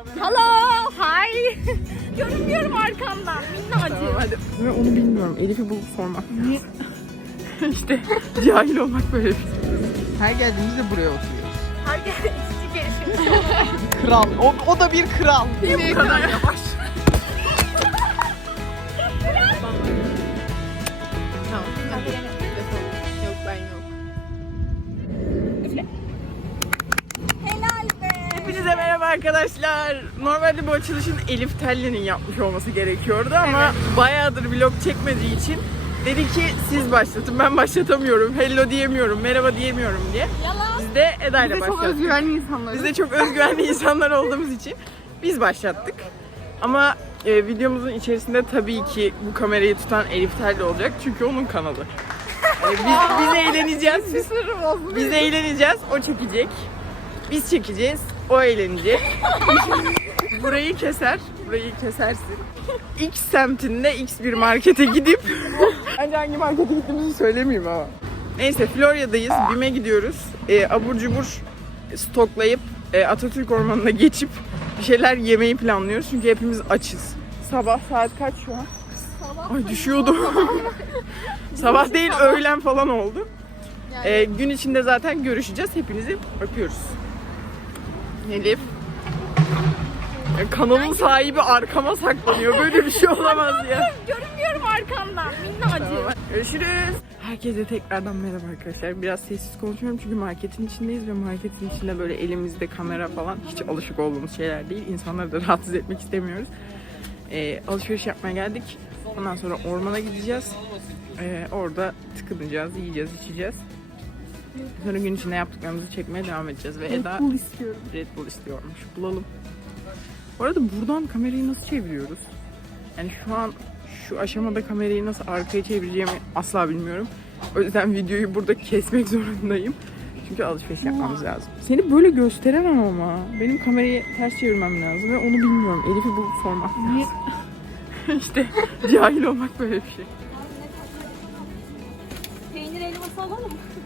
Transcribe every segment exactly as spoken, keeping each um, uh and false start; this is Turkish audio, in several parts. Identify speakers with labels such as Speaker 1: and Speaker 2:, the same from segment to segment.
Speaker 1: Hello, hi. Görünmüyorum arkamdan, minnacık.
Speaker 2: Tamam, hadi. Ve onu bilmiyorum. Elif'i bulup sormak lazım. İşte cahil olmak böyle bir şey. Her geldiğimizde buraya oturuyoruz.
Speaker 1: Her gel içici gelişim.
Speaker 2: Kral. O, o da bir kral. Niye bu kadar yavaş? Tamam. Hadi. Yok ben yok.
Speaker 1: Helal be.
Speaker 2: Hepinize merhaba arkadaşlar. Normalde bu açılışın Elif Telli'nin yapmış olması gerekiyordu ama evet, bayağıdır vlog çekmediği için dedi ki siz başlatın, ben başlatamıyorum, hello diyemiyorum, merhaba diyemiyorum diye.
Speaker 1: Yalan.
Speaker 2: Biz de Eda ile
Speaker 3: Biz de çok
Speaker 2: başlattık.
Speaker 3: özgüvenli insanlarız.
Speaker 2: Biz de çok özgüvenli insanlar olduğumuz için biz başlattık. Ama e, videomuzun içerisinde tabii ki bu kamerayı tutan Elif Telli olacak çünkü onun kanalı. Yani biz, biz eğleneceğiz.
Speaker 3: Bir sürü oldu.
Speaker 2: Biz eğleneceğiz, o çekecek. Biz çekeceğiz, o eğlenecek. Burayı keser, burayı kesersin. X semtinde X bir markete gidip... Bence hangi markete gittiğimizi söylemeyeyim ama. Neyse, Florya'dayız, BİM'e gidiyoruz. E, abur cubur stoklayıp e, Atatürk Ormanı'na geçip bir şeyler yemeyi planlıyoruz. Çünkü hepimiz açız. Sabah saat kaç şu an?
Speaker 1: Sabah.
Speaker 2: Ay düşüyordum. Sabah değil, öğlen falan oldu.
Speaker 3: Yani...
Speaker 2: Ee, gün içinde zaten görüşeceğiz. Hepinizi öpüyoruz. Elif. Ya kanalın sahibi arkama saklanıyor. Böyle bir şey olamaz ya.
Speaker 1: Görünmüyorum arkamdan, minnacık.
Speaker 2: Tamam. Görüşürüz. Herkese tekrardan merhaba arkadaşlar. Biraz sessiz konuşuyorum çünkü marketin içindeyiz ve marketin içinde böyle elimizde kamera falan hiç alışık olduğumuz şeyler değil. İnsanları da rahatsız etmek istemiyoruz. Ee, alışveriş yapmaya geldik. Ondan sonra ormana gideceğiz. Ee, orada tıkınacağız, yiyeceğiz, içeceğiz. Sonra gün içinde yaptıklarımızı çekmeye devam edeceğiz ve Eda
Speaker 3: Red Bull istiyorum.
Speaker 2: Red Bull istiyormuş. Bulalım. Bu arada buradan kamerayı nasıl çeviriyoruz? Yani şu an şu aşamada kamerayı nasıl arkaya çevireceğimi asla bilmiyorum. O yüzden videoyu burada kesmek zorundayım. Çünkü alışveriş yapmamız lazım. Seni böyle gösteremem ama. Benim kamerayı ters çevirmem lazım ve onu bilmiyorum. Elif'i bulup sormak lazım. İşte cahil olmak böyle bir şey.
Speaker 1: Peynir elması alalım mı?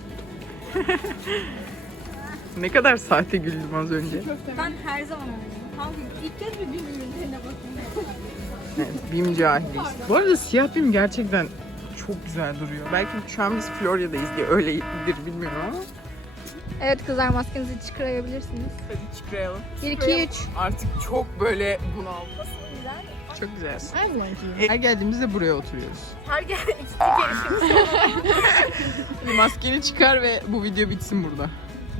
Speaker 2: Ne kadar sahte güldüm az önce.
Speaker 1: Ben her zaman öyleyim. Kanka ilk kez bir gün ürünlerine bakıyorum.
Speaker 2: Evet, BİM cahiliyiz. Bu arada siyah BİM gerçekten çok güzel duruyor. Belki şu an biz Florya'dayız diye öyledir bilmiyorum ama.
Speaker 1: Evet kızlar, maskenizi çıkarabilirsiniz.
Speaker 2: Hadi çıkaralım.
Speaker 1: bir iki üç.
Speaker 2: Artık çok böyle bunaldım. Çok güzel.
Speaker 3: Her zamanki.
Speaker 2: Her geldiğimizde buraya oturuyoruz.
Speaker 1: Her gel içici gelişim.
Speaker 2: Maskeni çıkar ve bu video bitsin burada.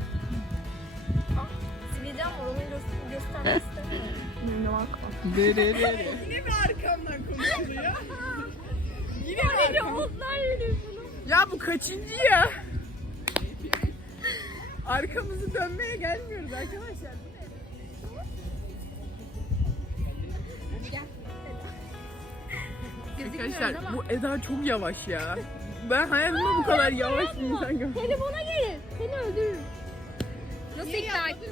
Speaker 1: Sileceğim, oranı göster göstermek istemiyorum.
Speaker 3: Yine bak.
Speaker 2: Yine mi arkamdan konuşuluyor? Yine mi
Speaker 1: Öyle
Speaker 2: arkamdan?
Speaker 1: onlar öyle bunu.
Speaker 2: Ya bu kaçıncı ya? Arkamızı dönmeye gelmiyoruz arkadaşlar. Arkadaşlar bu Eda çok yavaş ya. Ben hayatımda bu kadar yavaş bir insan görmedim.
Speaker 1: Telefona gelir. Seni öldürürüm. Nasıl ikna ettin?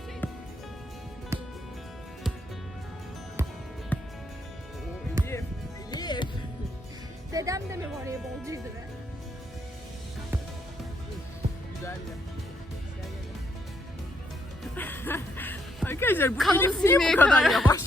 Speaker 2: Elif, Elif.
Speaker 1: Dedem de mi voleybolcuydu be?
Speaker 2: Güzel ya. Arkadaşlar bu
Speaker 3: Kanalı
Speaker 2: Elif niye
Speaker 3: silmeye
Speaker 2: bu kadar
Speaker 3: karar-
Speaker 2: yavaş?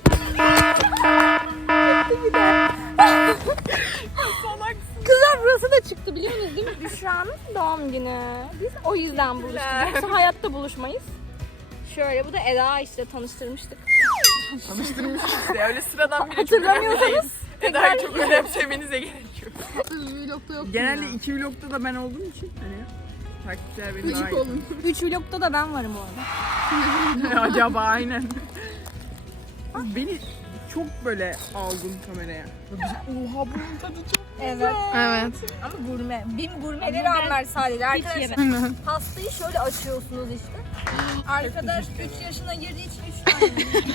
Speaker 1: Kızlar burası da çıktı, biliyor musunuz değil mi? Büşra'nın doğum günü. Biz o yüzden buluştuk. Yoksa hayatta buluşmayız. Şöyle, bu da Eda, işte tanıştırmıştık.
Speaker 2: Tanıştırmışız işte. Öyle sıradan biri çok
Speaker 1: Hatırlamıyorsanız
Speaker 2: önemli. Eda'yı çok önemsemenize gerek yok.
Speaker 3: Vlog'da yok.
Speaker 2: Genelde iki vlogda da ben olduğum için hani takipçiler beni daha
Speaker 3: Gıcık
Speaker 2: iyi.
Speaker 3: olun.
Speaker 1: üç vlogda da ben varım orada.
Speaker 2: Acaba aynen. Beni çok böyle aldın kameraya. Oha bunun tadı çok.
Speaker 1: Evet.
Speaker 3: Evet.
Speaker 1: Ama gurme. Bim gurmeleri anlar sadece. Arkadaşlar pastayı şöyle açıyorsunuz işte. Arkadaş üç yaşına girdiği için üç tane.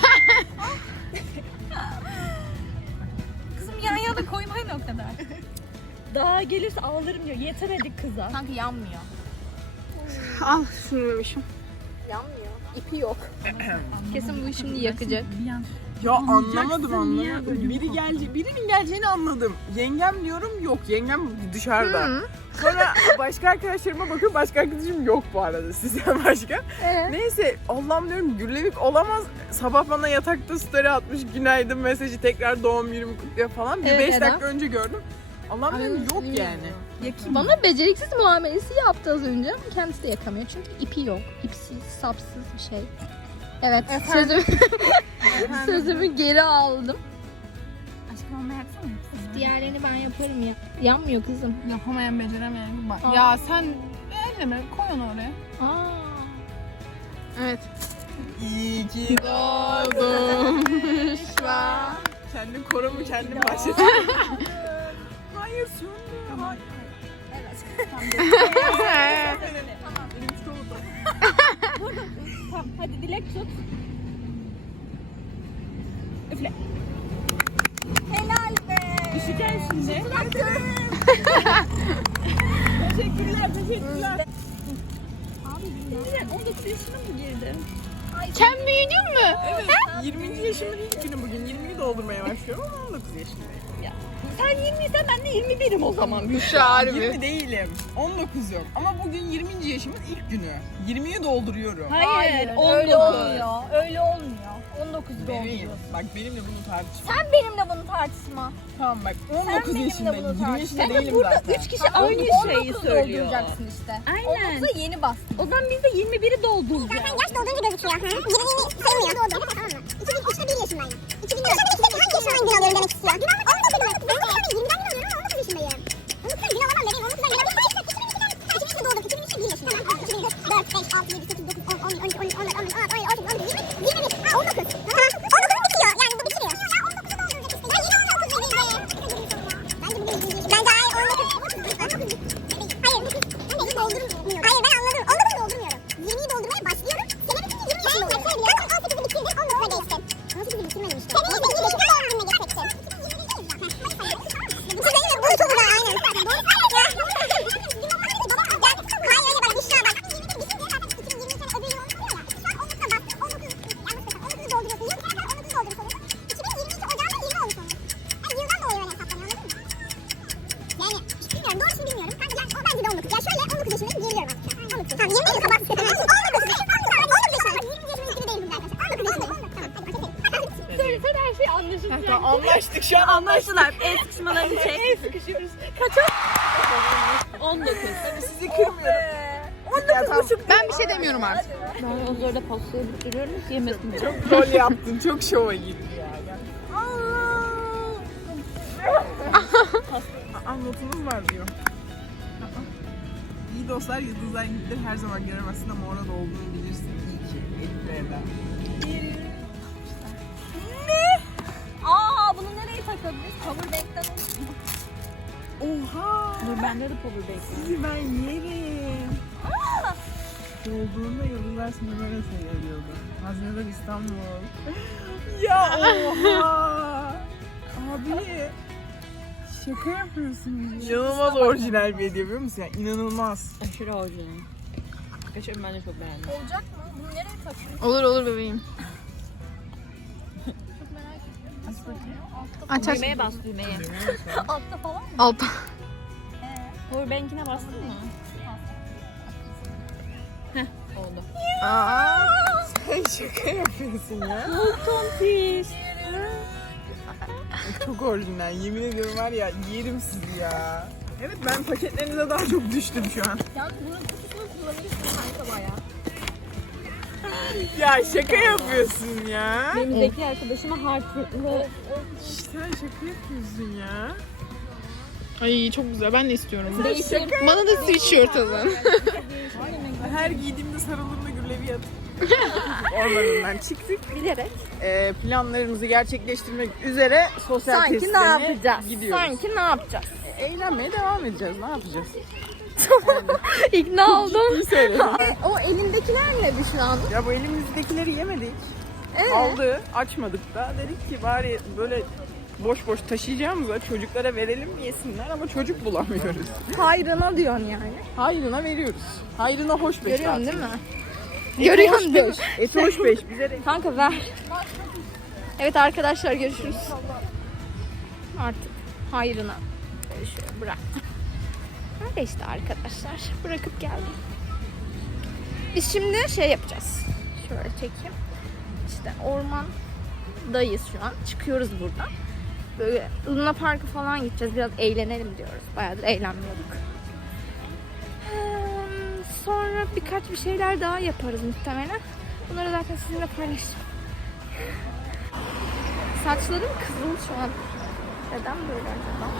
Speaker 1: Kızım yan yana koymayın o kadar. Daha gelirse ağlarım diyor. Yetemedik kıza. Sanki yanmıyor.
Speaker 3: Al şunu bebeşim.
Speaker 1: Yanmıyor. ipi yok. Kesin bu şimdi yakacak.
Speaker 2: Ya anlamadım anlamadım. Biri gelecek, birinin geleceğini anladım. Yengem diyorum yok. Yengem dışarıda.
Speaker 1: Hı.
Speaker 2: Sonra başka arkadaşlarıma bakıyorum. Başka arkadaşım yok bu arada. Sizden başka.
Speaker 1: Evet.
Speaker 2: Neyse Allah'ım diyorum Gürlevik olamaz. Sabah bana yatakta story atmış. Günaydın mesajı tekrar doğum günümü kutluyor falan. Bir
Speaker 1: Evet,
Speaker 2: beş
Speaker 1: Eda.
Speaker 2: dakika önce gördüm. Allah'ım diyorum yok yani.
Speaker 1: Bana beceriksiz muamelesi yaptı az önce ama kendisi de yakamıyor çünkü ipi yok. İpsiz, sapsız bir şey. Evet, sözümü, sözümü geri aldım.
Speaker 3: Aşkım olma yapsana.
Speaker 1: Diğerlerini ben yaparım ya. Yanmıyor kızım.
Speaker 3: Yapamayan beceremeyen. Bak.
Speaker 1: Aa.
Speaker 3: Ya sen elleme koy onu oraya.
Speaker 1: Aa.
Speaker 3: Evet.
Speaker 2: İyi ki
Speaker 1: Doğdum.
Speaker 2: kendin korumu kendin başladın. Hayır söndü. Hayır.
Speaker 1: Tamam, hadi dilek tut. Üfle. Helal be. Düşeceğiz şimdi. Teşekkürler, teşekkürler. Abi on dokuz yaşına mı girdin?
Speaker 3: Sen büyüdün mü?
Speaker 2: Evet. yirminci yaşımın ilk günü bugün. yirmiyi doldurmaya başlıyorum ama on dokuz yaşındayım.
Speaker 1: Sen yirmiysen ben de yirmi birim o zaman.
Speaker 3: Büşra harbi.
Speaker 2: yirmi değilim. on dokuzum. Ama bugün yirminci yaşımın ilk günü. yirmiyi dolduruyorum.
Speaker 1: Hayır,
Speaker 4: Öyle
Speaker 1: on dokuz.
Speaker 4: olmuyor. Öyle olmuyor. on dokuz
Speaker 2: Bebeğim. Bak benimle bunu tartışma.
Speaker 4: Sen benimle bunu tartışma.
Speaker 2: Tamam bak on dokuz
Speaker 4: benimle
Speaker 2: yaşındayım.
Speaker 4: bunu
Speaker 2: yirmi yaşında
Speaker 4: tartış.
Speaker 2: değilim zaten.
Speaker 1: Üç kişi aynı şeyi söylüyor.
Speaker 4: Dolduracaksın işte.
Speaker 1: Aynen.
Speaker 4: on dokuza yeni bastın.
Speaker 1: O zaman biz de yirmi biri dolduracağız.
Speaker 5: Zaten yaş doldurunca gözüküyor. Yeni yeni sayılmıyor. Doğdum tamam mı? iki bin üçte bir yaşındayım. iki bin dörtte hangi yaşından gün alıyorum demek istiyor. Gün almak on dokuz demek. Ben de yirmiden gün alıyorum ama on dokuz yaşındayım. on dokuzdan gün alamam bebeğim. on dokuzdan gün alamam. iki bin ikide iki bin ikide doğdum. iki bin üçte bir yaşındayım. iki bin dört, beş, altı, yedi, sekiz, dokuz, on, on bir, on iki, on üç, on dört, on beş, on altı, on yedi, on sekiz, on dokuz, yirmi, yirmi bir. Ha on dokuz. Tamam. on dokuzun bitiyor. Yani bu bitiriyor. Ya on dokuzu dolduracak işte. Ya yine on dokuz bebeğim. Bence bugün ikinci. Bence ay on dokuz. on dokuz. Hayır. Ben de doldurmuyorum. Hayır ben anladım. on dokuzu doldurmuyorum. yirmiyi doldurmaya başlıyorum. Sene bitince yirmi yaşında oluyor. Ben on sekizi bitirdim. on dokuza geçtim. on sekizi bitirmedim işte. Senin de yirmi beşinde doğum gününe geçeceksin. Bu senin de bulut olur ha aynen. Hayır öyle bak Büşra bak. yirmi bir bitince zaten iki bin yirmi sene öbür yıl oluyor ya. Şu an on dokuza bastın. on dokuzu yanlış mesela. on dokuzu dolduruyorsun. Yıl bitene kadar on dokuzu doldurmuş oluyorsun. iki bin yirmi iki Ocağı'nda yirmi olmuş oluyor. Yani yıldan dolayı öyle hesaplanıyor anladın mı? Yani bilmiyorum doğrusunu bilmiyorum. Kanka yani o bence de on dokuz. Ya şöyle on dokuz yaşındayım geliyorum artık. on dokuz. Tamam yirmi yıl kapat. on dokuz. on dokuz yaşındayım. yirmi yaşımın ilgili değilim arkadaşlar. on dokuz yaşındayım. Tamam hadi başlayalım.
Speaker 1: Söylesen her şey anlaşılacak.
Speaker 2: Tamam, anlaştık şu an anlaştılar.
Speaker 1: El sıkışmalarını çek. El sıkışıyoruz. Kaça? on dokuz.
Speaker 2: Sizi kırmıyorum.
Speaker 3: Ben bir şey demiyorum artık.
Speaker 1: Ben o zorda pastayı bitiriyoruz yemesin.
Speaker 2: Çok rol yaptın. Çok şova girdin ya. Aa, notunuz var diyor. Aa. İyi dostlar yıldızlar gibidir. Her zaman göremezsin ama orada olduğunu bilirsin. İyi ki. Elif ve Eda.
Speaker 4: Aa bunu nereye takabiliriz? Powerbank'ten olur.
Speaker 2: Oha!
Speaker 1: Dur bende de powerbank.
Speaker 2: Sizi ben yerim. Doğduğunda yıldızlar sinirlere seyrediyordu. Hazineler İstanbul. Ya oha! Abi! Şaka yapıyorsun. İnanılmaz orijinal bir hediye biliyor musun? Yani inanılmaz.
Speaker 1: Aşırı orijinal. Aşırı ben de çok beğendim.
Speaker 4: Olacak mı? Bunu nereye takıyoruz?
Speaker 3: Olur olur bebeğim.
Speaker 4: Çok merak ediyorum.
Speaker 2: Aç bakayım.
Speaker 3: Aç aç.
Speaker 1: Düğmeye bas düğmeye.
Speaker 4: Altta falan mı?
Speaker 3: Altta.
Speaker 1: Powerbank'ine bastın mı? Heh oldu.
Speaker 3: Aa.
Speaker 2: Sen şaka yapıyorsun ya.
Speaker 1: Tontiş.
Speaker 2: Çok orijinal. Yemin ediyorum var ya yerim sizi ya. Evet ben paketlerinize daha çok düştüm şu an.
Speaker 4: Yalnız bunun kutusunu kullanabilirsin kanka bayağı.
Speaker 2: Ya şaka yapıyorsun ya.
Speaker 1: Benim Zeki arkadaşıma Hartford'lu
Speaker 2: Sen şaka yapıyorsun ya.
Speaker 3: Ay çok güzel. Ben de istiyorum.
Speaker 1: değişir.
Speaker 3: Bana da sweatshirt alın.
Speaker 2: Her giydiğimde sarıldığımda Gürlev'i yat. Ormanından çıktık.
Speaker 1: Bilerek.
Speaker 2: Ee, planlarımızı gerçekleştirmek üzere sosyal
Speaker 1: Sanki ne
Speaker 2: tesislerine
Speaker 1: yapacağız?
Speaker 2: gidiyoruz.
Speaker 1: Sanki ne yapacağız?
Speaker 2: E, Eğlenmeye devam edeceğiz. Ne yapacağız?
Speaker 1: İkna oldum.
Speaker 2: İyi söyledin.
Speaker 1: O elindekiler ne Büşra'nın?
Speaker 2: Ya bu elimizdekileri yemedik. Aldı. Açmadık da. Dedik ki bari böyle boş boş taşıyacağımıza çocuklara verelim yesinler ama çocuk bulamıyoruz.
Speaker 1: Hayrına diyorsun yani.
Speaker 2: Hayrına veriyoruz. Hayrına hoş beş
Speaker 1: Görüyorsun
Speaker 2: saat.
Speaker 1: değil mi? Görüyorsun diyor.
Speaker 2: Etoş beş bize de.
Speaker 1: Kanka ver. Evet arkadaşlar görüşürüz. Artık hayrına. Şöyle bıraktım. Öyle işte arkadaşlar. Bırakıp geldim. Biz şimdi şey yapacağız. Şöyle çekeyim. İşte ormandayız şu an. Çıkıyoruz buradan. Böyle Luna Park'a falan gideceğiz. Biraz eğlenelim diyoruz. Bayağıdır eğlenmiyorduk. Hmm, Sonra birkaç bir şeyler daha yaparız muhtemelen. Bunları zaten sizinle paylaşacağım. Saçlarım kızıl şu an. Neden böyle acaba?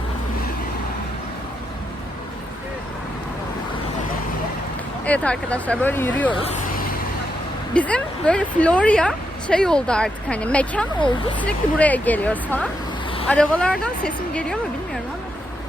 Speaker 1: Evet arkadaşlar böyle yürüyoruz. Bizim böyle Florya şey oldu artık hani mekan oldu. Sürekli buraya geliyoruz falan. Arabalardan sesim geliyor mu bilmiyorum ama.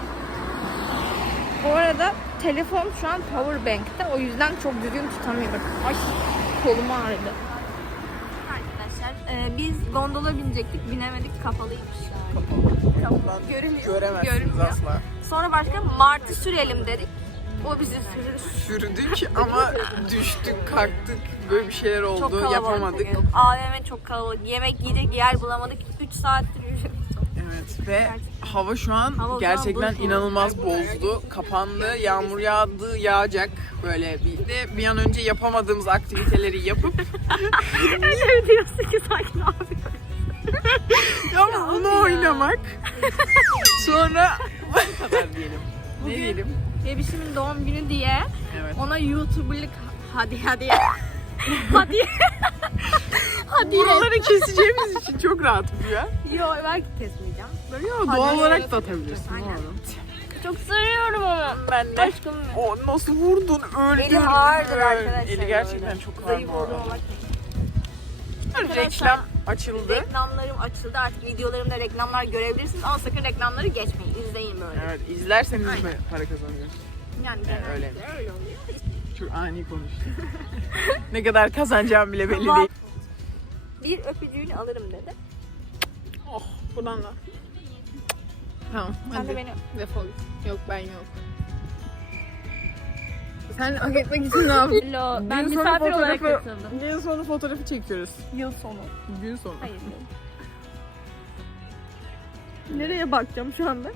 Speaker 1: Bu arada telefon şu an powerbank'te. O yüzden çok düzgün tutamıyorum. Ay kolum ağrıdı. Arkadaşlar e, biz gondola binecektik. Binemedik, kapalıymış.
Speaker 2: Kapalı.
Speaker 1: Görünmüyor.
Speaker 2: Göremezsiniz
Speaker 1: Görünmüyor.
Speaker 2: asla.
Speaker 1: Sonra başka martı sürelim dedik. O bizi sürdü.
Speaker 2: Sürdük ama düştük, kalktık. Böyle bir şeyler
Speaker 1: Çok
Speaker 2: oldu,
Speaker 1: kalabalık
Speaker 2: yapamadık.
Speaker 1: bugün. A V M çok kalabalık. Yemek yiyecek yer bulamadık. üç saattir yürüyoruz.
Speaker 2: Evet ve hava şu an
Speaker 1: Hava şu an
Speaker 2: gerçekten
Speaker 1: bozuldu.
Speaker 2: inanılmaz bozdu. Kapandı, yağmur yağdı, yağacak böyle bir de bir an önce yapamadığımız aktiviteleri yapıp
Speaker 1: Öyle diyorsun ki sanki ne yapıyorsun?
Speaker 2: ya bunu oynamak. Sonra bu kadar diyelim. Ne
Speaker 1: Bugün-
Speaker 2: diyelim?
Speaker 1: Bebişimin doğum günü diye
Speaker 2: Evet.
Speaker 1: ona YouTuber'lık hadi hadi hadi hadi
Speaker 2: Buraları keseceğimiz için çok rahatım ya.
Speaker 1: Yo belki kesmeyeceğim.
Speaker 2: Böyle ya doğal olarak da atabilirsin.
Speaker 1: Aynen.
Speaker 2: Aynen.
Speaker 1: Çok seviyorum onu.
Speaker 2: Ben de.
Speaker 1: Aşkım benim.
Speaker 2: O nasıl vurdun öldün.
Speaker 1: Elim ağırdır
Speaker 2: Öl-
Speaker 1: arkadaşlar.
Speaker 2: Eli gerçekten
Speaker 1: böyle.
Speaker 2: çok ağır
Speaker 1: Zayıf
Speaker 2: bu arada.
Speaker 1: olduğuma bakmayın.
Speaker 2: Reklam
Speaker 1: Arkadaşlar,
Speaker 2: açıldı.
Speaker 1: Reklamlarım açıldı artık videolarımda reklamlar görebilirsiniz ama sakın reklamları geçmeyin. İzleyin böyle.
Speaker 2: Evet, izlerseniz
Speaker 1: Aynen.
Speaker 2: mi para kazanıyorsunuz?
Speaker 1: Yani
Speaker 2: Evet, öyle.
Speaker 1: genellikle öyle oluyor.
Speaker 2: Çok ani konuştum. Ne kadar kazanacağım bile belli
Speaker 1: Tamam.
Speaker 2: değil.
Speaker 1: Bir öpücüğünü alırım dedi.
Speaker 3: Oh buradan da. Tamam
Speaker 1: Sen
Speaker 3: hadi
Speaker 1: de beni
Speaker 3: defol. Yok ben yok. Sen hak etmek için ne yaptın?
Speaker 1: Hello. Ben
Speaker 2: Gün sonu
Speaker 1: misafir olarak
Speaker 2: fotoğrafı-
Speaker 1: katıldım.
Speaker 2: Gün sonu fotoğrafı çekiyoruz.
Speaker 1: Yıl sonu.
Speaker 2: Gün sonu.
Speaker 1: Hayır. Nereye bakacağım şu anda?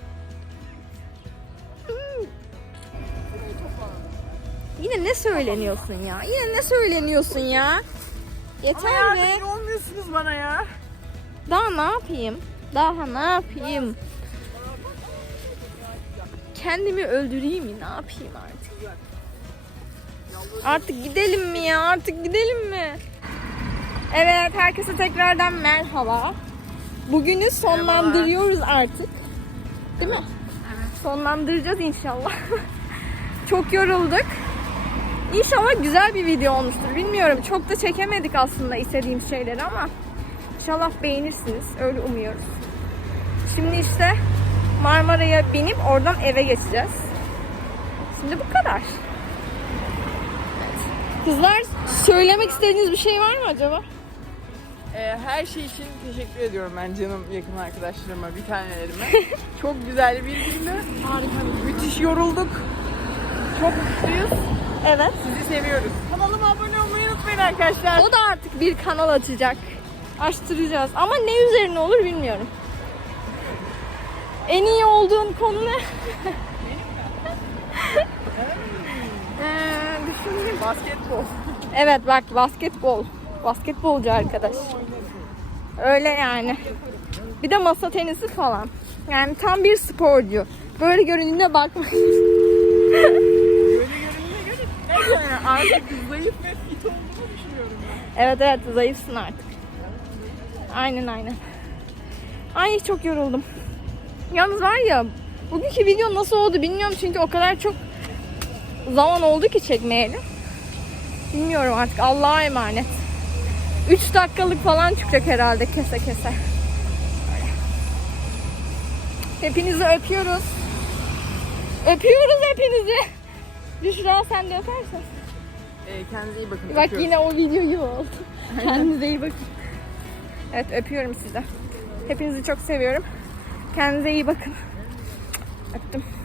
Speaker 1: Yine ne söyleniyorsun ya? Yine ne söyleniyorsun ya?
Speaker 2: Ama
Speaker 1: Yeter be.
Speaker 2: yardımcı olmuyorsunuz bana ya.
Speaker 1: Daha ne yapayım? Daha ne yapayım? Kendimi öldüreyim mi? Ne yapayım artık? Artık gidelim mi ya? Artık gidelim mi? Evet, herkese tekrardan merhaba. Bugünü sonlandırıyoruz artık. Değil mi? Sonlandıracağız inşallah. Çok yorulduk. İnşallah güzel bir video olmuştur. Bilmiyorum. Çok da çekemedik aslında istediğim şeyleri ama inşallah beğenirsiniz. Öyle umuyoruz. Şimdi işte Marmara'ya binip oradan eve geçeceğiz. Şimdi bu kadar. Evet. Kızlar söylemek istediğiniz bir şey var mı acaba?
Speaker 2: Ee, her şey için teşekkür ediyorum ben canım yakın arkadaşlarıma, bir tanelerime. Çok güzel bir gündü. Harika. Müthiş yorulduk. Çok mutluyuz.
Speaker 1: Evet.
Speaker 2: Sizi seviyoruz. Kanalıma abone olmayı unutmayın arkadaşlar.
Speaker 1: O da artık bir kanal açacak. Açtıracağız. Ama ne üzerine olur bilmiyorum. En iyi olduğun konu ne? ee, düşüneyim.
Speaker 2: Basketbol.
Speaker 1: Evet bak basketbol. Basketbolcu arkadaş. Öyle yani. Bir de masa tenisi falan. Yani tam bir sporcu. Böyle göründüğüne bakmayın.
Speaker 2: Böyle görününe göre gerçekten artık zayıf ve fit olduğumu düşünüyorum ben.
Speaker 1: Evet evet zayıfsın artık. Aynen aynen. Ay çok yoruldum. Yalnız var ya bugünkü video nasıl oldu bilmiyorum çünkü o kadar çok zaman oldu ki çekmeyeli. Bilmiyorum artık Allah'a emanet. üç dakikalık falan çıkacak herhalde kese kese. Hepinizi öpüyoruz. Öpüyoruz hepinizi. Büşra sen de öpersen.
Speaker 2: Ee, kendinize iyi bakın.
Speaker 1: Bak
Speaker 2: Öpüyoruz.
Speaker 1: yine o video gibi oldu. Kendinize iyi bakın. Evet öpüyorum sizi. Hepinizi çok seviyorum. Kendinize iyi bakın. Öptüm.